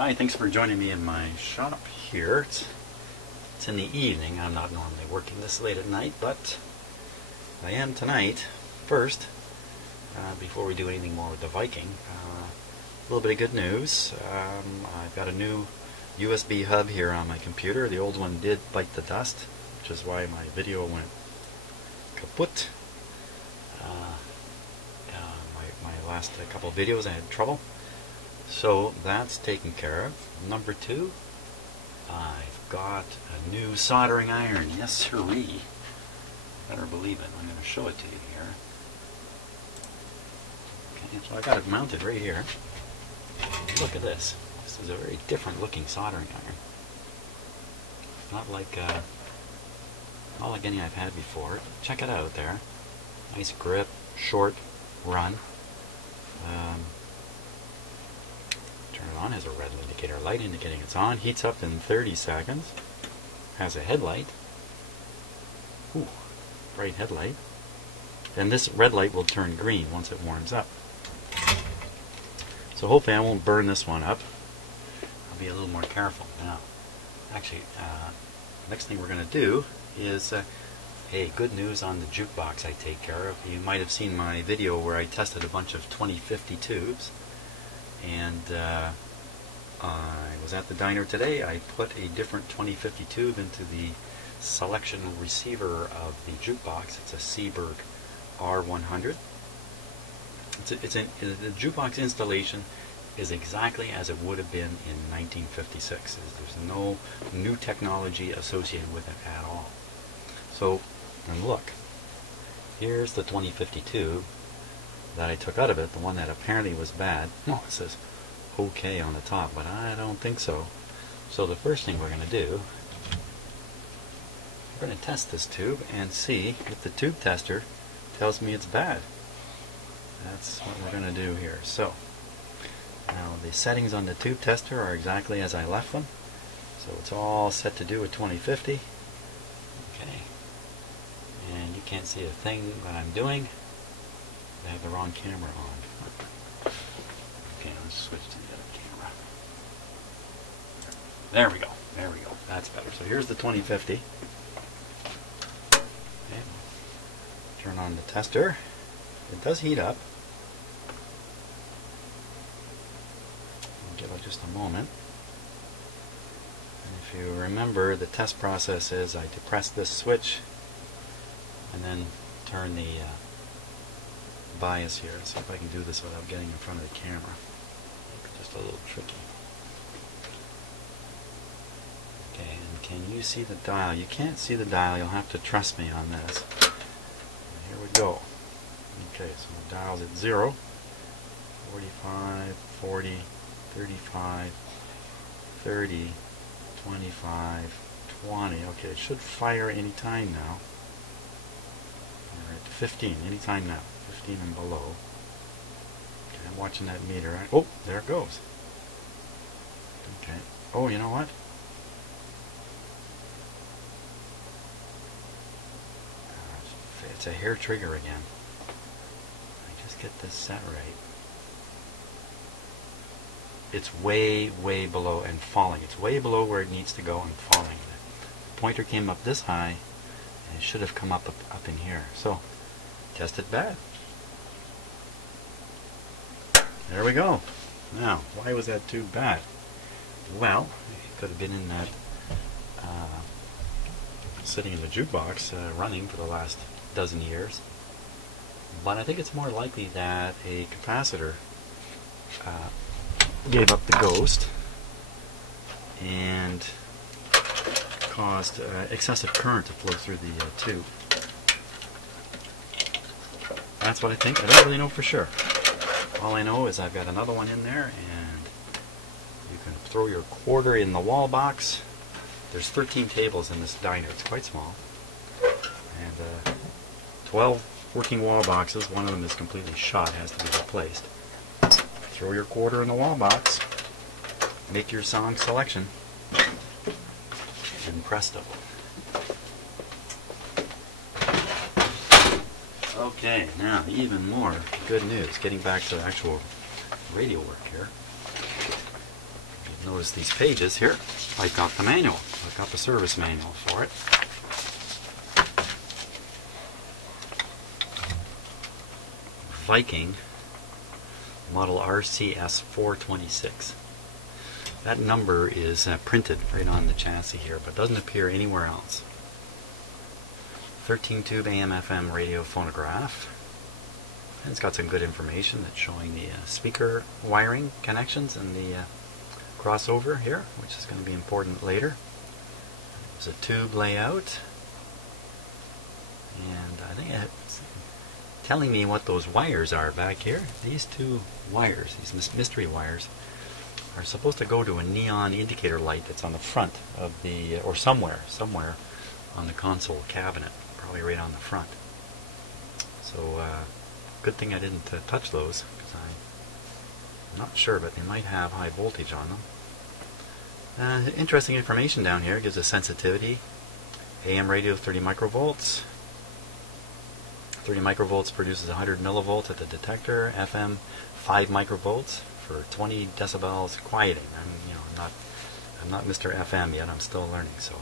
Hi, thanks for joining me in my shop here. It's in the evening. I'm not normally working this late at night, but I am tonight. First, before we do anything more with the Viking, a little bit of good news. I've got a new USB hub here on my computer. The old one did bite the dust, which is why my video went kaput. My last couple of videos I had trouble. So that's taken care of. Number two, I've got a new soldering iron. Yes, sirree. Better believe it. I'm going to show it to you here. Okay, so I got it mounted right here. Look at this. This is a very different looking soldering iron. Not like any I've had before. Check it out there. Nice grip, short run. Turn it on, has a red indicator light indicating it's on. Heats up in 30 seconds. Has a headlight. Ooh, bright headlight. And this red light will turn green once it warms up. So hopefully I won't burn this one up. I'll be a little more careful. Now, actually, next thing we're going to do is, hey, good news on the jukebox I take care of. You might have seen my video where I tested a bunch of 2050 tubes. And I was at the diner today. I put a different 2050 tube into the selection receiver of the jukebox. It's a Seaberg R100. The jukebox installation is exactly as it would have been in 1956. There's no new technology associated with it at all. So, and look, here's the 2050 tube that I took out of it, the one that apparently was bad. Well, it says OK on the top, but I don't think so. So the first thing we're going to do, we're going to test this tube and see if the tube tester tells me it's bad. That's what we're going to do here. So now the settings on the tube tester are exactly as I left them. So it's all set to do with 2050. Okay. And you can't see a thing that I'm doing. I have the wrong camera on. Okay, let's switch to the other camera. There we go. There we go. That's better. So here's the 2050. Okay. Turn on the tester. It does heat up. I'll give it just a moment. And if you remember, the test process is I depress this switch and then turn the bias here. Let's see if I can do this without getting in front of the camera. Just a little tricky. Okay, and can you see the dial? You can't see the dial. You'll have to trust me on this. Here we go. Okay, so the dial's at 0, 45, 40, 35, 30, 25, 20. Okay, it should fire any time now. We're at 15, any time now. 15 and below. Okay, I'm watching that meter. Oh, there it goes. Okay. Oh, you know what? It's a hair trigger again. I just get this set right. It's way, way below and falling. It's way below where it needs to go and falling. The pointer came up this high, and it should have come up in here. So, tested bad. There we go. Now, why was that tube bad? Well, it could have been in that sitting in the jukebox running for the last dozen years. But I think it's more likely that a capacitor gave up the ghost and caused excessive current to flow through the tube. That's what I think. I don't really know for sure. All I know is I've got another one in there, and you can throw your quarter in the wall box. There's 13 tables in this diner. It's quite small. And 12 working wall boxes. One of them is completely shot, has to be replaced. Throw your quarter in the wall box, make your song selection, and presto. Okay, now even more good news. Getting back to actual radio work here. Notice these pages here. I've got the manual. I've got the service manual for it. Viking model RCS-426. That number is printed right on the chassis here, but doesn't appear anywhere else. 13-tube AM/FM radio phonograph. And it's got some good information that's showing the speaker wiring connections and the crossover here, which is going to be important later. There's a tube layout, and I think it's telling me what those wires are back here. These two wires, these mystery wires, are supposed to go to a neon indicator light that's on the front of the, or somewhere on the console cabinet, probably right on the front. So good thing I didn't touch those, because I'm not sure, but they might have high voltage on them. Interesting information down here. It gives a sensitivity. AM radio 30 microvolts. 30 microvolts produces 100 millivolts at the detector. FM 5 microvolts for 20 decibels quieting. I'm not Mr. FM yet. I'm still learning. So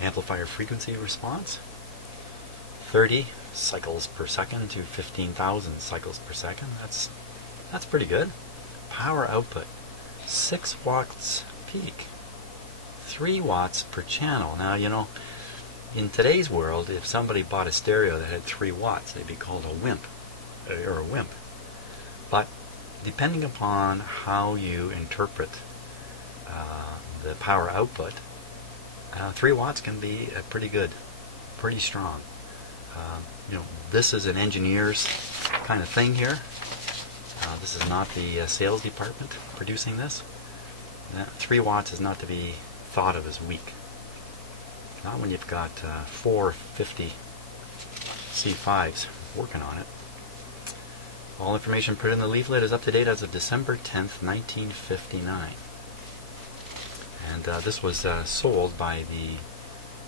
amplifier frequency response. 30 cycles per second to 15,000 cycles per second. That's pretty good. Power output, 6 watts peak, 3 watts per channel. Now, you know, in today's world, if somebody bought a stereo that had 3 watts, they'd be called a wimp, or a wimp. But depending upon how you interpret the power output, 3 watts can be pretty good, pretty strong. You know, this is an engineer's kind of thing here. This is not the sales department producing this. 3 watts is not to be thought of as weak. Not when you've got 450 C5s working on it. All information put in the leaflet is up to date as of December 10th, 1959. And this was sold by the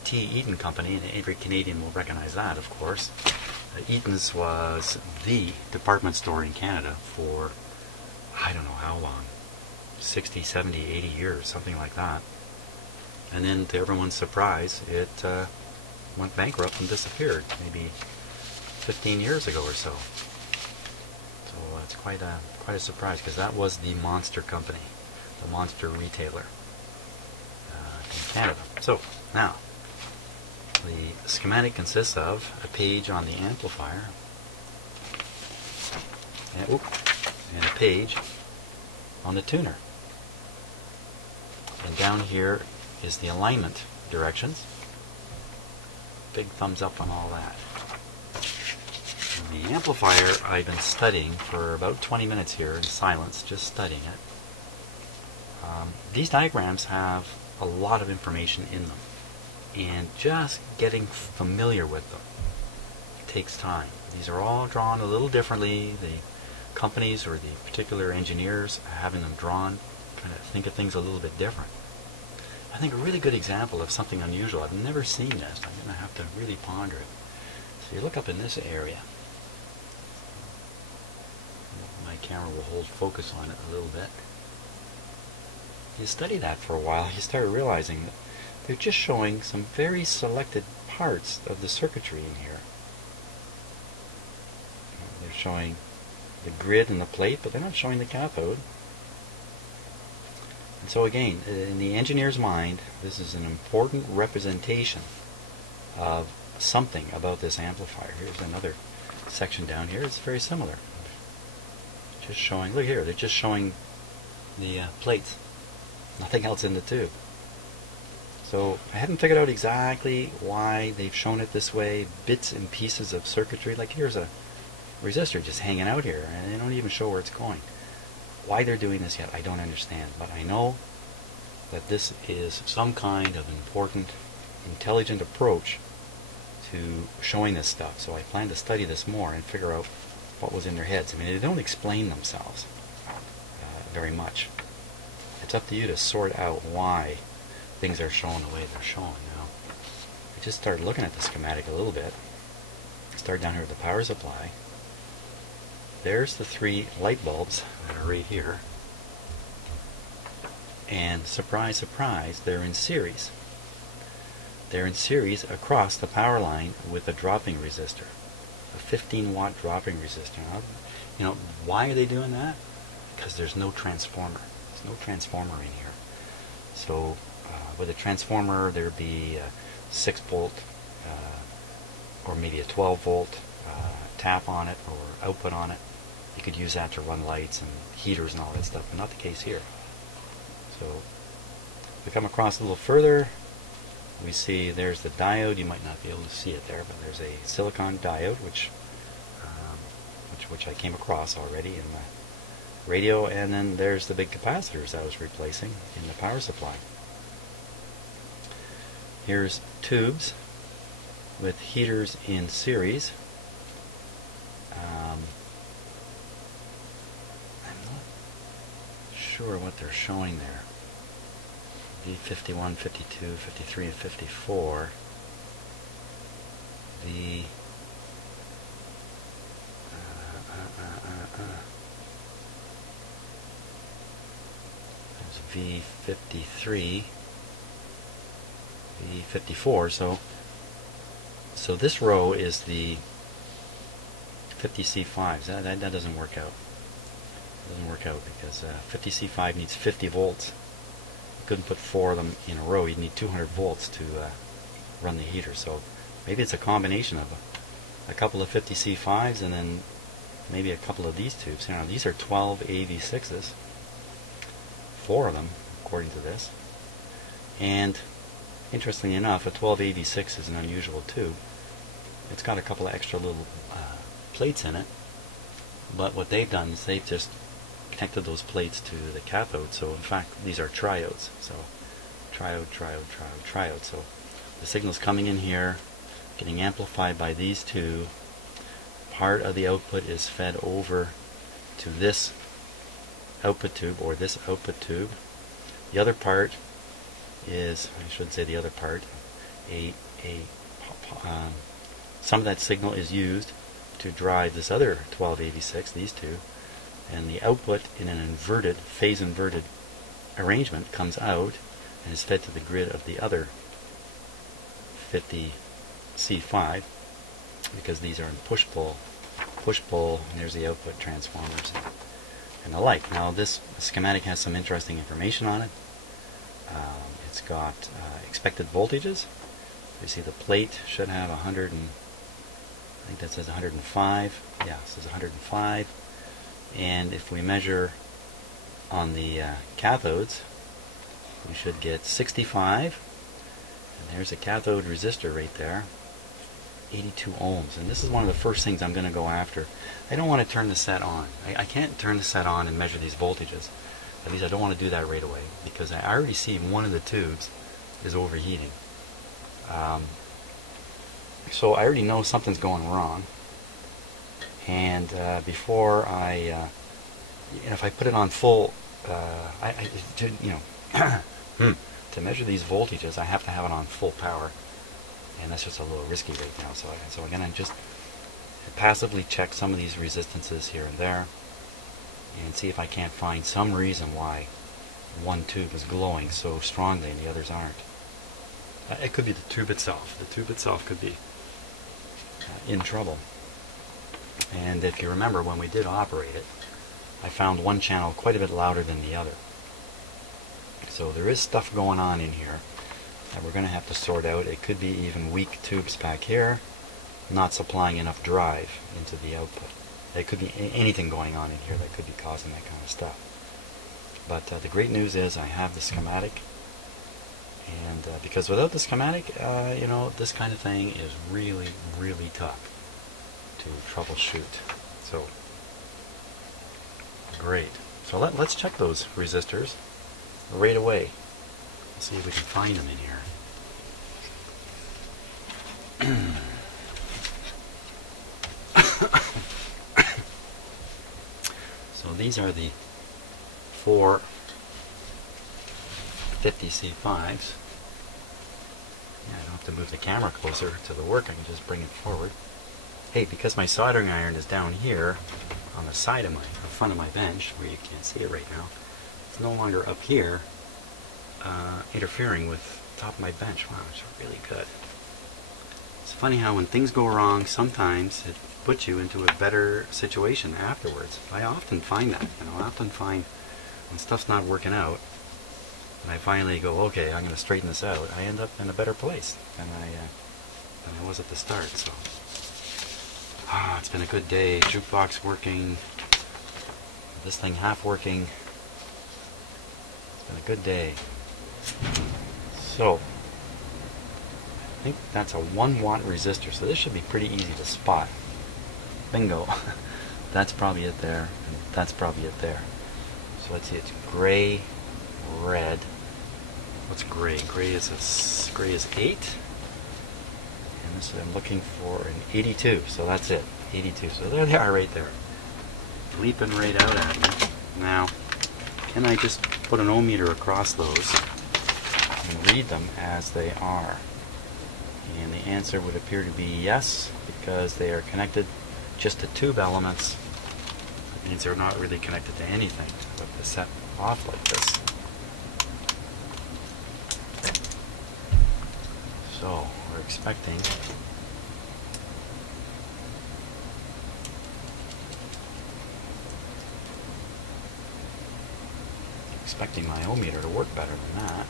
T. Eaton Company, and every Canadian will recognize that, of course. Eaton's was the department store in Canada for, I don't know how long, 60, 70, 80 years, something like that. And then, to everyone's surprise, it went bankrupt and disappeared, maybe 15 years ago or so. So it's quite a surprise, because that was the monster company, the monster retailer in Canada. So, now, the schematic consists of a page on the amplifier and a page on the tuner. And down here is the alignment directions. Big thumbs up on all that. And the amplifier I've been studying for about 20 minutes here in silence, just studying it. These diagrams have a lot of information in them, and just getting familiar with them takes time. These are all drawn a little differently. The companies or the particular engineers having them drawn kind of think of things a little bit different. I think a really good example of something unusual. I've never seen this. I'm going to have to really ponder it. So you look up in this area. My camera will hold focus on it a little bit. You study that for a while, you start realizing that they're just showing some very selected parts of the circuitry in here. They're showing the grid and the plate, but they're not showing the cathode. And so again, in the engineer's mind, this is an important representation of something about this amplifier. Here's another section down here. It's very similar. Just showing, look here, they're just showing the plates. Nothing else in the tube. So I haven't figured out exactly why they've shown it this way. Bits and pieces of circuitry, like here's a resistor just hanging out here, and they don't even show where it's going. Why they're doing this yet, I don't understand. But I know that this is some kind of important, intelligent approach to showing this stuff. So I plan to study this more and figure out what was in their heads. I mean, they don't explain themselves very much. It's up to you to sort out why things are shown the way they're shown. Now, I just started looking at the schematic a little bit. Start down here with the power supply. There's the 3 light bulbs that are right here. And surprise, surprise, they're in series. They're in series across the power line with a dropping resistor, a 15-watt dropping resistor. Now, you know, why are they doing that? Because there's no transformer. There's no transformer in here. So with a transformer, there would be a 6-volt or maybe a 12-volt tap on it or output on it. You could use that to run lights and heaters and all that stuff, but not the case here. So we come across a little further. We see there's the diode. You might not be able to see it there, but there's a silicon diode, which I came across already in the radio, and then there's the big capacitors I was replacing in the power supply. Here's tubes with heaters in series. I'm not sure what they're showing there. V51, 52, 53, and 54. The there's V53, V54. So this row is the 50C5s. That doesn't work out. It doesn't work out because 50C5 needs 50 volts. You couldn't put 4 of them in a row. You'd need 200 volts to run the heater. So maybe it's a combination of a couple of 50C5s and then maybe a couple of these tubes. Now these are 12 AV6s. 4 of them, according to this. And interestingly enough, a 12 AV6 is an unusual tube. It's got a couple of extra little plates in it, but what they've done is they've just connected those plates to the cathode. So in fact, these are triodes. So triode, triode, triode, triode. So the signal's coming in here, getting amplified by these two. Part of the output is fed over to this output tube or this output tube. The other part is, I should say the other part, some of that signal is used to drive this other 1286, these two, and the output in an inverted, phase inverted arrangement comes out and is fed to the grid of the other 50C5, because these are in push-pull, and there's the output transformers and the like. Now this schematic has some interesting information on it. It's got expected voltages. You see the plate should have 100 and I think that says 105. Yeah, it says 105. And if we measure on the cathodes, we should get 65. And there's a cathode resistor right there, 82 ohms. And this is one of the first things I'm going to go after. I don't want to turn the set on. I can't turn the set on and measure these voltages. At least I don't want to do that right away, because I already see one of the tubes is overheating. So I already know something's going wrong, and before I, if I put it on full, to measure these voltages, I have to have it on full power, and that's just a little risky right now. So I'm gonna just passively check some of these resistances here and there, and see if I can't find some reason why one tube is glowing so strongly and the others aren't. It could be the tube itself. The tube itself could be in trouble. And if you remember, when we did operate it, I found one channel quite a bit louder than the other. So there is stuff going on in here that we're going to have to sort out. It could be even weak tubes back here, not supplying enough drive into the output. There could be anything going on in here that could be causing that kind of stuff. But the great news is I have the schematic, and because without the schematic, you know, this kind of thing is really, really tough to troubleshoot. So great. So let's check those resistors right away. Let's see if we can find them in here. So these are the 4 50C5s. Yeah, I don't have to move the camera closer to the work, I can just bring it forward. Hey, because my soldering iron is down here on the side of the front of my bench, where you can't see it right now, it's no longer up here, interfering with the top of my bench. Wow, it's really good. It's funny how when things go wrong, sometimes it puts you into a better situation afterwards. I often find that. I often find when stuff's not working out, and I finally go, okay, I'm going to straighten this out, I end up in a better place than I was at the start. So, it's been a good day. Jukebox working, this thing half working. It's been a good day. So, I think that's a 1 watt resistor, so this should be pretty easy to spot. Bingo. That's probably it there, and that's probably it there. So let's see, it's gray, red. What's gray? Gray is 8. And this I'm looking for an 82, so that's it. 82. So there they are right there. Leaping right out at me. Now, can I just put an ohm meter across those and read them as they are? And the answer would appear to be yes, because they are connected just to tube elements. It means they're not really connected to anything, but they're set off like this. So we're expecting my ohm meter to work better than that.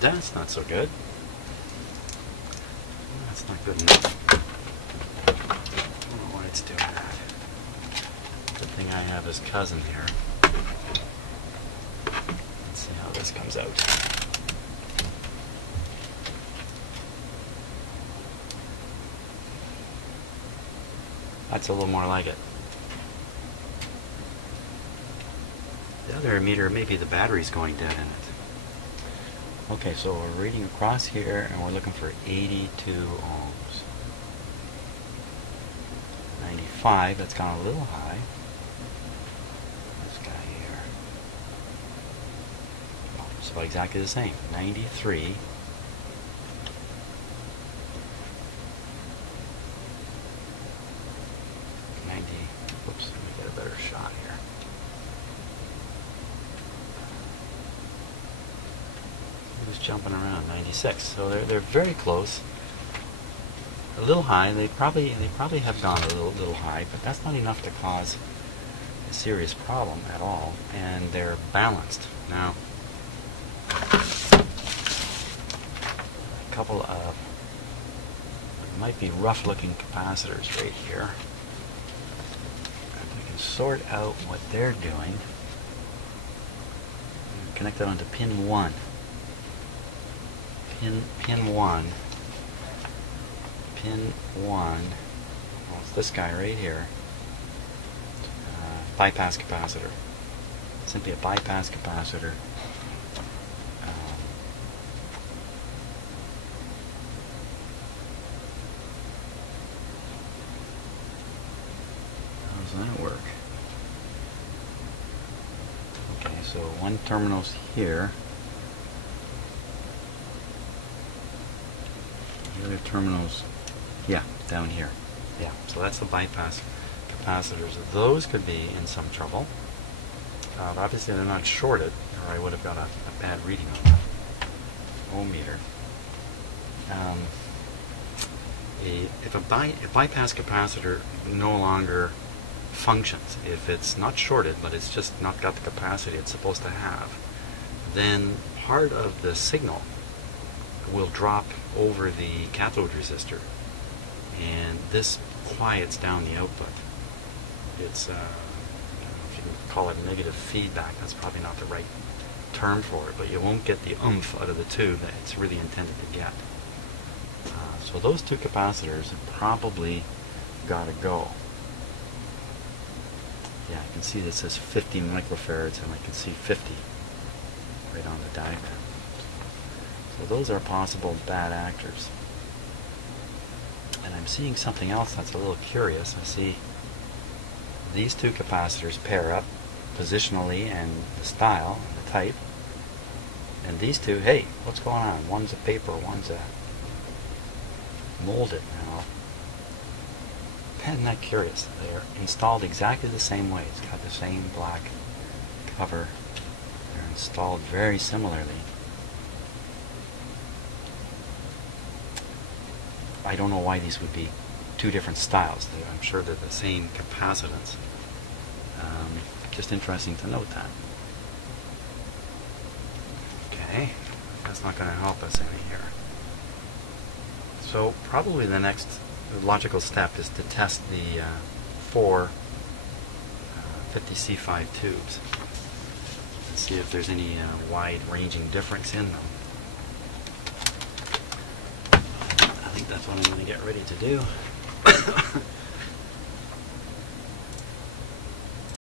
That's not so good. That's not good enough. I don't know why it's doing that. Good thing I have his cousin here. Let's see how this comes out. That's a little more like it. The other meter, maybe the battery's going dead in it. Okay, so we're reading across here and we're looking for 82 ohms. 95, that's gone a little high. This guy here. Oh, it's about exactly the same. 93. Whoops, let me get a better shot here. Just jumping around. 96. So they're very close. A little high. They probably have gone a little high, but that's not enough to cause a serious problem at all. And they're balanced. Now, a couple of might be rough-looking capacitors right here. If we can sort out what they're doing. Connect that onto pin 1. Pin 1. Pin 1. Well, it's this guy right here. Bypass capacitor. Simply a bypass capacitor. How does that work? Okay, so one terminal's here. The other terminals, yeah, down here. Yeah, so that's the bypass capacitors. Those could be in some trouble. Obviously they're not shorted, or I would have got a bad reading on that ohm meter. If a bypass capacitor no longer functions, if it's not shorted but it's just not got the capacity it's supposed to have, then part of the signal will drop over the cathode resistor, and this quiets down the output. It's I don't know if you can call it negative feedback. That's probably not the right term for it, but you won't get the oomph out of the tube that it's really intended to get. So those two capacitors have probably got to go. Yeah, I can see this says 50 microfarads, and I can see 50 right on the diagram. So those are possible bad actors. And I'm seeing something else that's a little curious. I see these two capacitors pair up positionally and the style, the type. And these two, hey, what's going on? One's a paper, one's a molded now. Isn't that curious? They're installed exactly the same way. It's got the same black cover. They're installed very similarly. I don't know why these would be two different styles. I'm sure they're the same capacitance. Just interesting to note that. Okay, that's not going to help us any here. So probably the next logical step is to test the four 50C5 tubes and see if there's any wide-ranging difference in them. I think that's what I'm going to get ready to do.